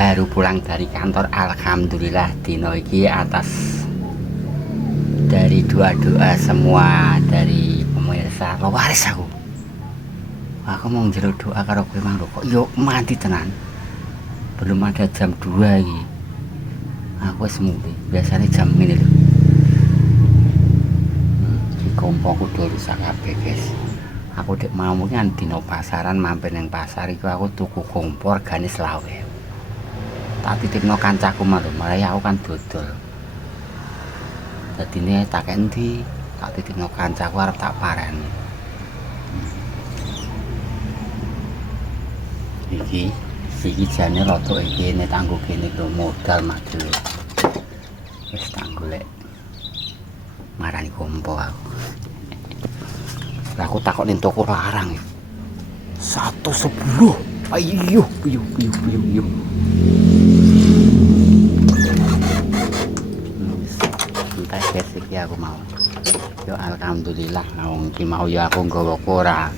baru pulang dari kantor. Alhamdulillah dino iki atas dari doa semua dari pemirsa waris aku mau njaluk doa karo kowe mang kok yo mati tenan. Belum ada jam 2 iki. Aku wis mulai. Biasanya jam ini lho. Iki kompoku udah rusak kabeh, guys. Aku dek mau kan dino pasaran mampir nang pasar iku aku tuku kompor gane 20.000. Tak titipno kancaku malah aku kan dodol. Dadine tak endi tak titipno kancaku arep tak parani. Iki jane rada iki nek tanggo kene lho modal maju. Wis tak golek marani kompor aku. Lah aku takok ning toko larang. 110. Ayo. Entar iki aku mau. Yo alhamdulillah wong iki mau ya aku nggawa ora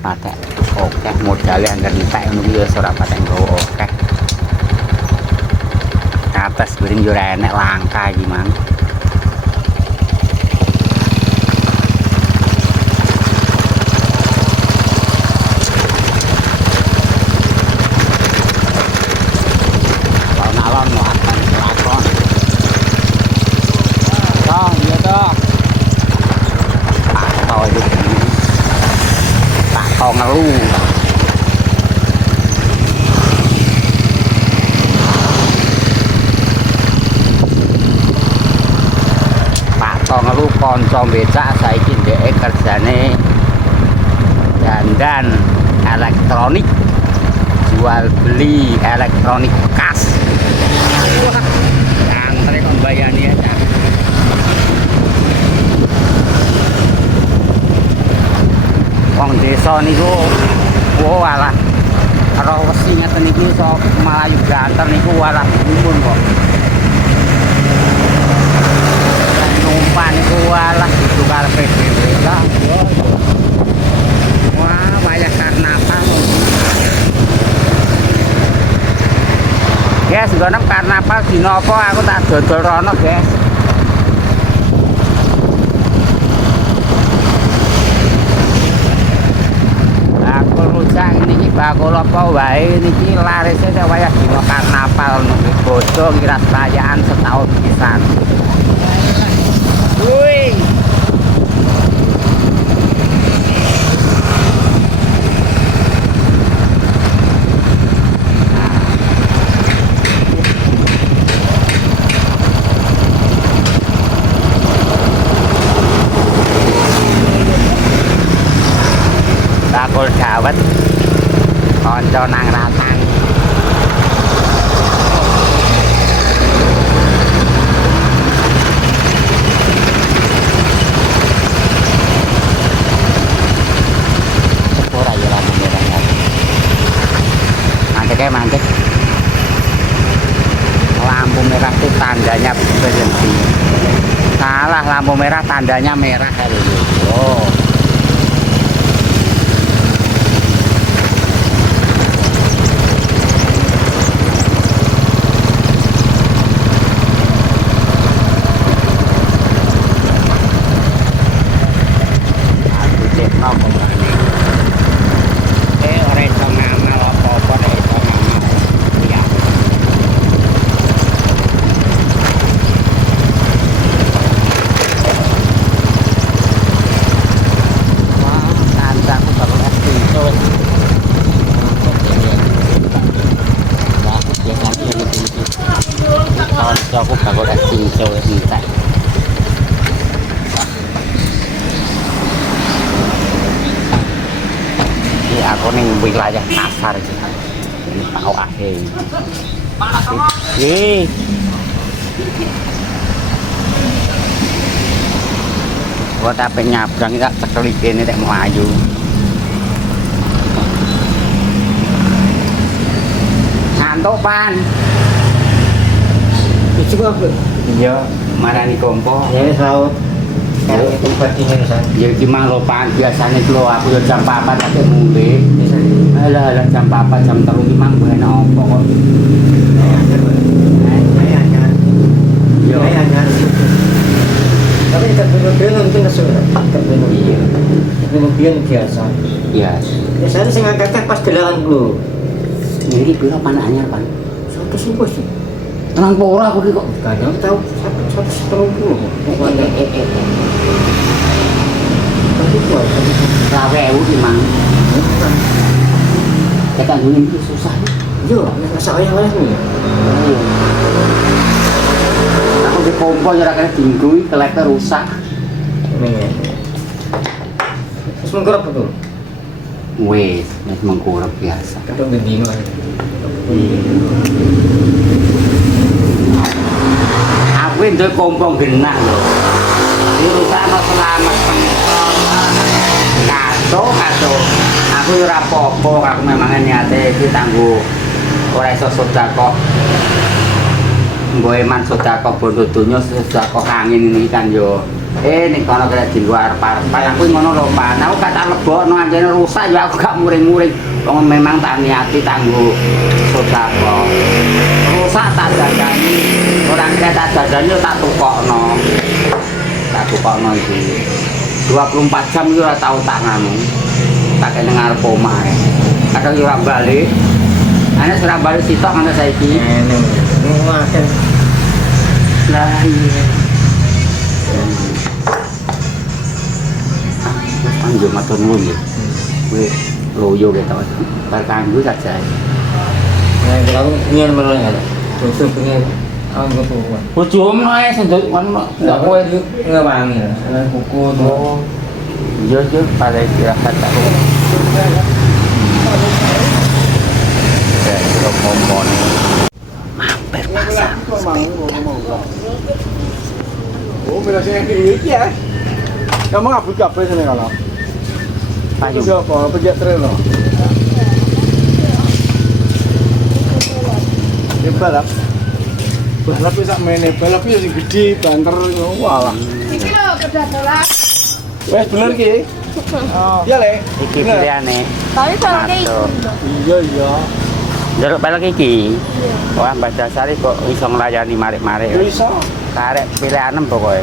patek oke modal anggar entek ngono kuwi wis ora patek nggawa oke. Atas piring yo ora enek langka iki, Mang. Ngelu Pak Ngelu kanca becak saiki ndeke kerjane dandan elektronik, jual beli elektronik bekas. Antre kon bayani aja. Wong desa niku walah karo wesi ngeten iki iso Melayu ganter niku walah mumpun kok. Numpak niku walah kudu karepe dhewe lah. Wah, wayah karnaval. Guys, gono karnaval dina apa aku tak dodol rono, guys. Rujak niki bakul apa wae niki larise nek wayah dina karnaval niki bodho ngira perayaan setahun pisan. Woi. Bakul dawet kanca nang ratang. Ora ya lampu merah. Mantek. Lampu merah itu tandanya berhenti. Salah, lampu merah tandanya merah kali itu. Oh. Aku bakal cincau entek. Iki aku ning wilayah pasar iki. Ini tau ae. Iki. Kok tapi nyabrang tak cekeli kene nek mlayu. Ngantuk, Pan. Cukup. Iya, marani kompo. Ya, saut. Sekarang itu badinya sana. Ya iki mang lho Pak, biasane ku lho aku ya jam 4 ate mulai. Alah jam 4 jam 3 iki mang enak apa kok. Yo. Tapi ikan mobil mungkin nesu. Ikan mobil. Iya. Ikan mobil biasa. Iya. Biasanya sing ngangkat pas gelaran dulu. Ini piro panaknya, Pak? 100 sih. Tenang po ora aku iki kok. Kadang tahu 130. Pokoknya Tapi kuat. Rawewu iki mang. Kita dulu itu susah. Yo, rasa ayam-ayam nih. Iya. Aku di kompor ya ora kena dinggo keleknya rusak. Terus mengkurap betul. Wes mengkurap biasa. Kadang gendino. Aku itu kompong genah lho. Ini rusak no selamat kado. Aku ora apa-apa, aku memang niate iki tanggo ora iso sedekah. Nggo eman sedekah bondo donya sedekah angin ini kan yo. Ning kono kaya di luar arep-arepan aku ngono lho, Pak. Aku gak tak lebokno anjene rusak ya aku gak muring-muring. Wong memang tak niati tanggo sedekah. Rusak tak dandani. Ora kira tak dandani tak tukokno. Tak tukokno iki. 24 jam iki ora tau tak nganu. Tak kene ngarep omah. Kadang yo ora bali. Ana ora bali sitok ana saiki. Makan. Lah iya. Yo matur nuwun ya. Kowe loyo ketok. Bar kanggo saja. Nah, kalau ingin melengah, terus pengen anggo tuan. Bojomu ae sendok kono ndak kowe Enggak wangi lah, ada kuku tuh. yo pada istirahat aku. Ya, kok ngomong. Mampir pasar. Oh, berasnya ini ya. Kamu ngabut kabeh sini kalau. Payung. Siapa? Pejak tren lo. Ya balap. Balap bisa main balap ya sing gede, banter walah. Iki lho kedah dolan. Wes bener ki. Oh. Iya le. Iki pilihane. Tapi salahnya itu. Iya iya. Jaluk pelek iki. Wah, Mbak Dasari kok iso nglayani marik-marik. Ya iso. Karek pilihanem pokoke.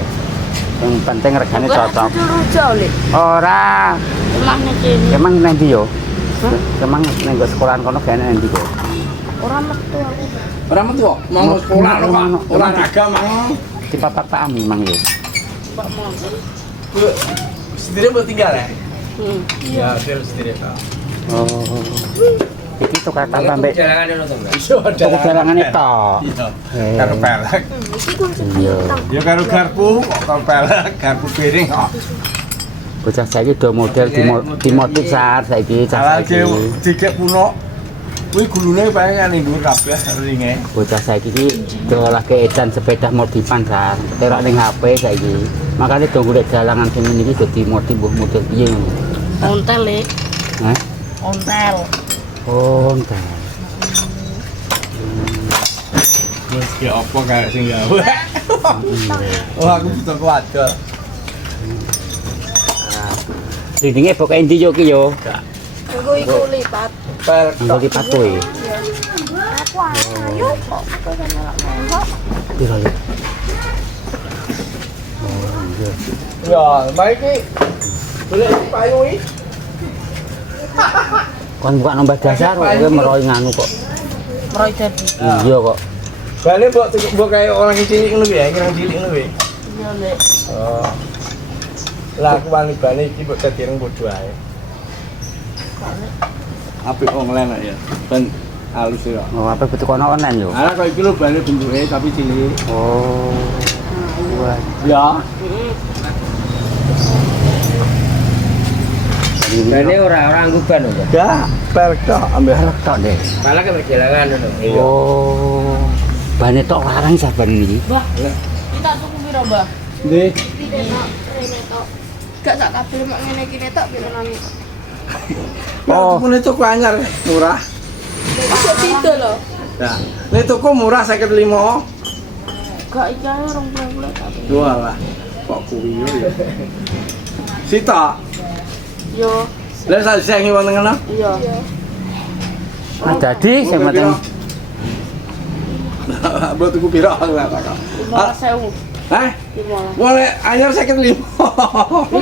Yang penting regane cocok. Jauh lek. Ora, Emang nih emang nanti yo. Emang nang sekolahan kono gak enak ndi kok. orang metu aku. Ora metu kok, mau sekolah lho Pak. Ora agama. Di papak tak ami mang yo. Pak mau. Sendiri mau tinggal ya? Hmm. Iya, dia sendiri Pak. Oh. Iki tukar tambah mbek. Jalangan dulu tuh. Iso Tuku jalangan itu. Iya. Karo pelek. Iki kok Iya. Ya karo garpu, kok karo pelek, garpu piring kok. Bocah saiki do model dimotif sar saiki cah Alake saiki. dikek puno. Kuwi gulune pae ngene dhuwur kabeh ringe. Bocah saiki iki do lagi edan sepeda modifan sar. Terok ning HP saiki. Makane do golek jalangan sing ngene iki dadi modif model piye ngono. ontel lek. Hah? Ontel. Oh, entar. Wes ki apa kae sing gawe. Oh aku butuh kuwatir. Dindinge pokoke endi yo ki yo. Aku iku lipat. Pelek Anggo lipat kowe. Aku ayo kok aku kan melok. Piro yo? Ya, mari ki. Boleh payung iki. Kon buka nomor dasar kowe meroi nganu kok. Meroy dadi. Iya kok. Bane mbok kayak orang cilik ngono ya, kira cilik ngono ya. Iya lek. Oh. Lah aku wani bane iki mbok dadi reng bodho ae. Apik wong len ya. Ben halus ya. Oh, apa betul kono online yo? Ala kok iki lho bane bentuke tapi cilik. Oh. Wah. Ya. Bane orang angguban lho. Ya, pelek tok ambek Pelek tok deh. Malah ke perjalanan lho. Oh. Bane tok larang saban iki. Mbah. Kita tuku piro, Mbah? ndi. Rene tok. Gak sak kabeh mak ngene iki tok piro nang. Oh, ini tuku anyar murah. Iso pido lho. Nah, ini tuku murah 55. Gak iki ae 20 tapi. Dua lah. Kok kuwi yo ya. Sita. Yo. Lah sak sing wonten ngono. Iya. Ah dadi sing penting Mbok tuku pira lah tak. 15.000. Hah? 15. Boleh anyar 55.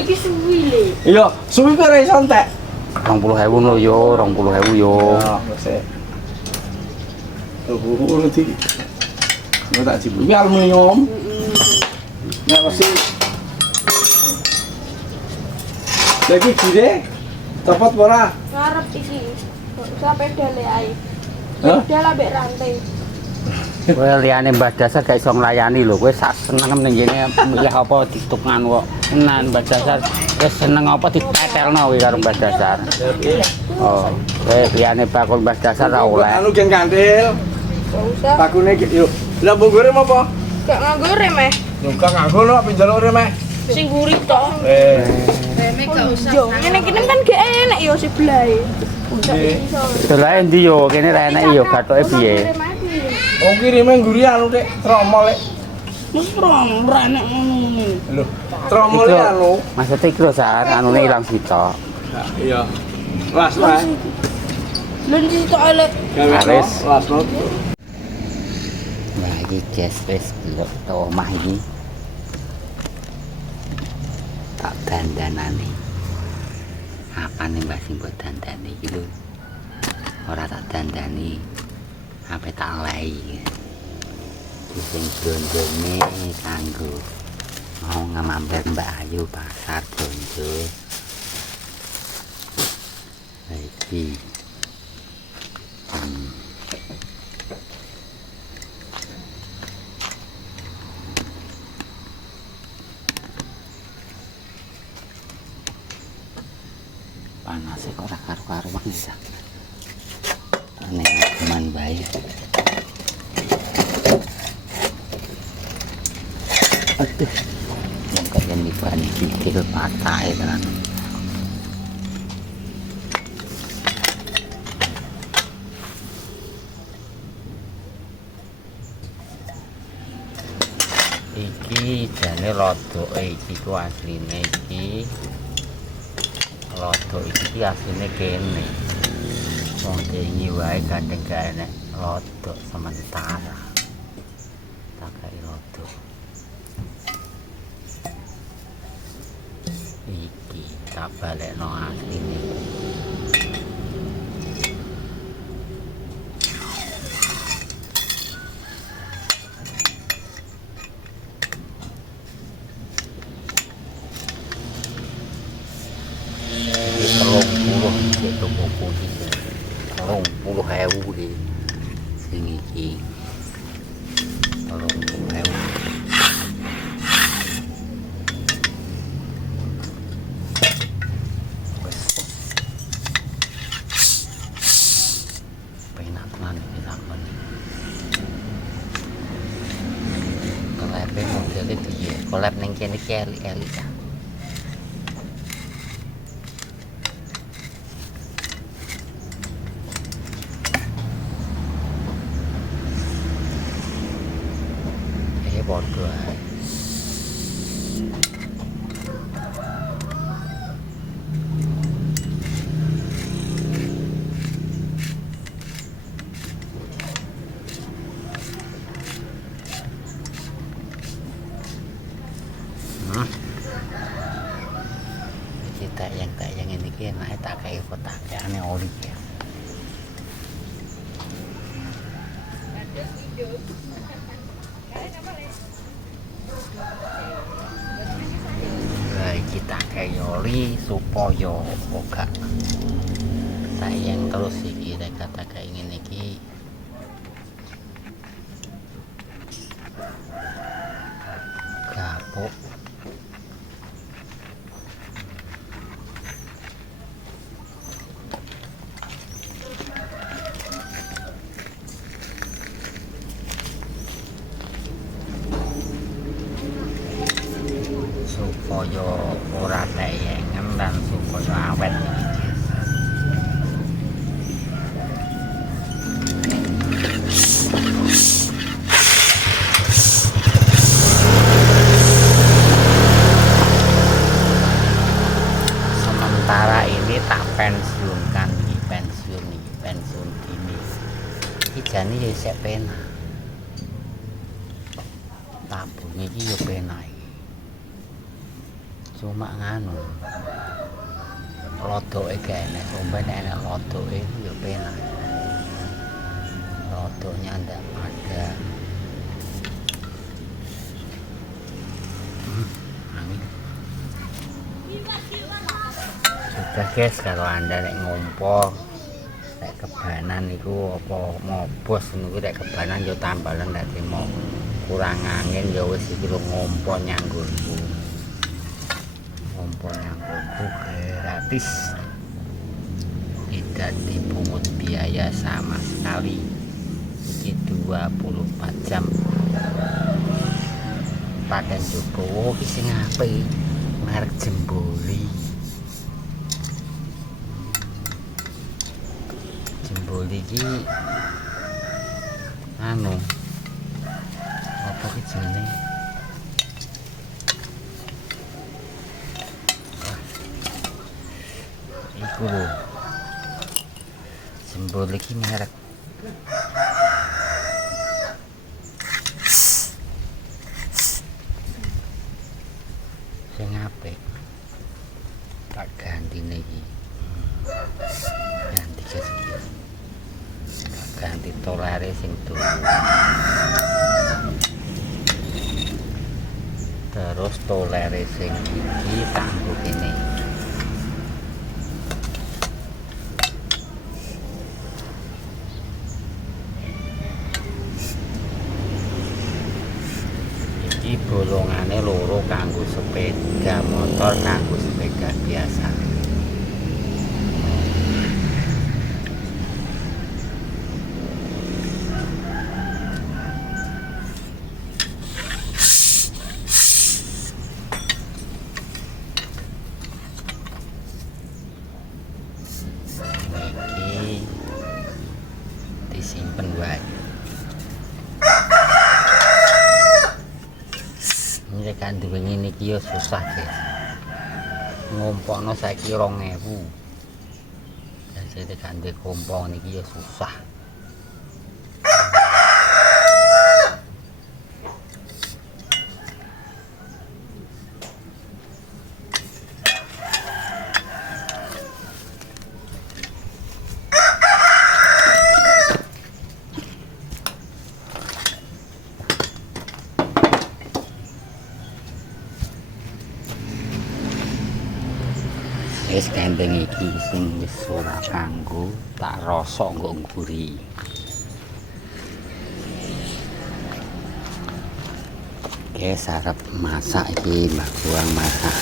Iki suwi le. Iya, suwi kok iso entek. 20.000 lho yo, 20.000 yo. Ya, wis. Oh, nanti. Nggak tak cipu. Ini aluminium. Nggak pasti. Lagi gede. Tepat ora? Ngarep iki. Sampai dale ae. Hah? Dale ambek rantai. Kowe liyane Mbah Dasar gak iso nglayani lho, kowe sak seneng ning kene milih apa ditukan kok. Tenan Mbah Dasar wis seneng apa ditetelno kowe karo Mbah Dasar. Oh, kowe liyane bakul Mbah Dasar ra oleh. Anu gen kandil. Gak usah. Bakune yo. Lah mbok goreng apa? Gak nganggo rem eh. Enggak nganggo lho pinjaluk rem. Sing gurih tok. Reme gak usah. Yo, ngene iki kan gak enak yo sebelah. Dolae endi yo, kene ra enak yo gatoke piye. Oh kirime nguri anu Dik, tromol Dik. Wis ron, ora enak ngono. Lho, tromol anu. Maksudnya iki lho Sar, anune ilang sitok. Iya. Las wae. Lha iki tok elek. Aris. Las no. Nah, iki gas wis kilo to omah iki. Tak dandanane. Apa nih Mbak sing mbok dandani iki lho. Ora tak dandani. Apa tak lei. Sing dondone kanggo mau ngamampir Mbak Ayu pasar dondo. Iki. Panas kok ora karo-karuan ya. Nek teman baik. Aduh. Yang kalian iban iki patah ya kan. Iki jane rodok iki ku asline iki. Rodok iki asline kene. Wong iki wae kadang gak enek rodok sementara. Tak kaya rodok. Iki tak balekno asline. Hewu di sini ki, hewu. Penak man. Kolab model itu ya, kolab neng kene eli. Bodoh ae. Kita yang ini kena tak kayak kota kayaknya oli ya. Kita kayak oli supaya boga sayang terus iki kata kayak ngene iki kapok supaya ora teyengen dan supaya awet iki jane ya isek penak. Tabune iki yo penak iki. Cuma nganu. Lodoke gak enak, umben enak lodoke yo penak. Lodoknya ndak ada. Angin. Sudah guys, kalau anda nek ngompol nek kebanan iku apa ngobos niku nek kebanan yo tambalan nek mau kurang angin ya wis iki lho ngompol nyanggurku. Ngompol nyanggurku gratis. Tidak dipungut biaya sama sekali. Iki 24 jam. Pakai Jokowi iki sing apik. Merek Jemboli. Jemboli iki anu apa ki jenenge? Iku lho. Jemboli iki merek sing apik. Tak ganti iki. Ganti guys. Ganti tolare sing tuwa. Terus tolare sing iki kanggo kene. Iki bolongane loro kanggo sepeda motor, kanggo sepeda biasa. Iki disimpen wae. Ini kan duwe ngene iki yo susah, guys. Ngompokno saiki 2000. Jadi kan duwe kompong niki yo susah. Wis kendeng iki sing wis ora kanggo tak rosok nggo ngguri. Oke, sarap masak iki Mbak Buang masak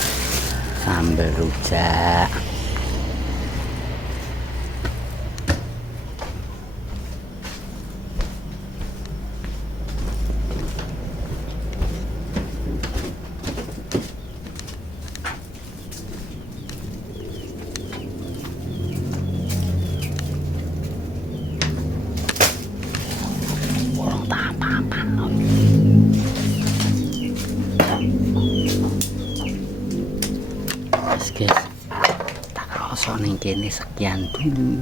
sambal rujak. Guys, tak rasa ning kene sekian dulu.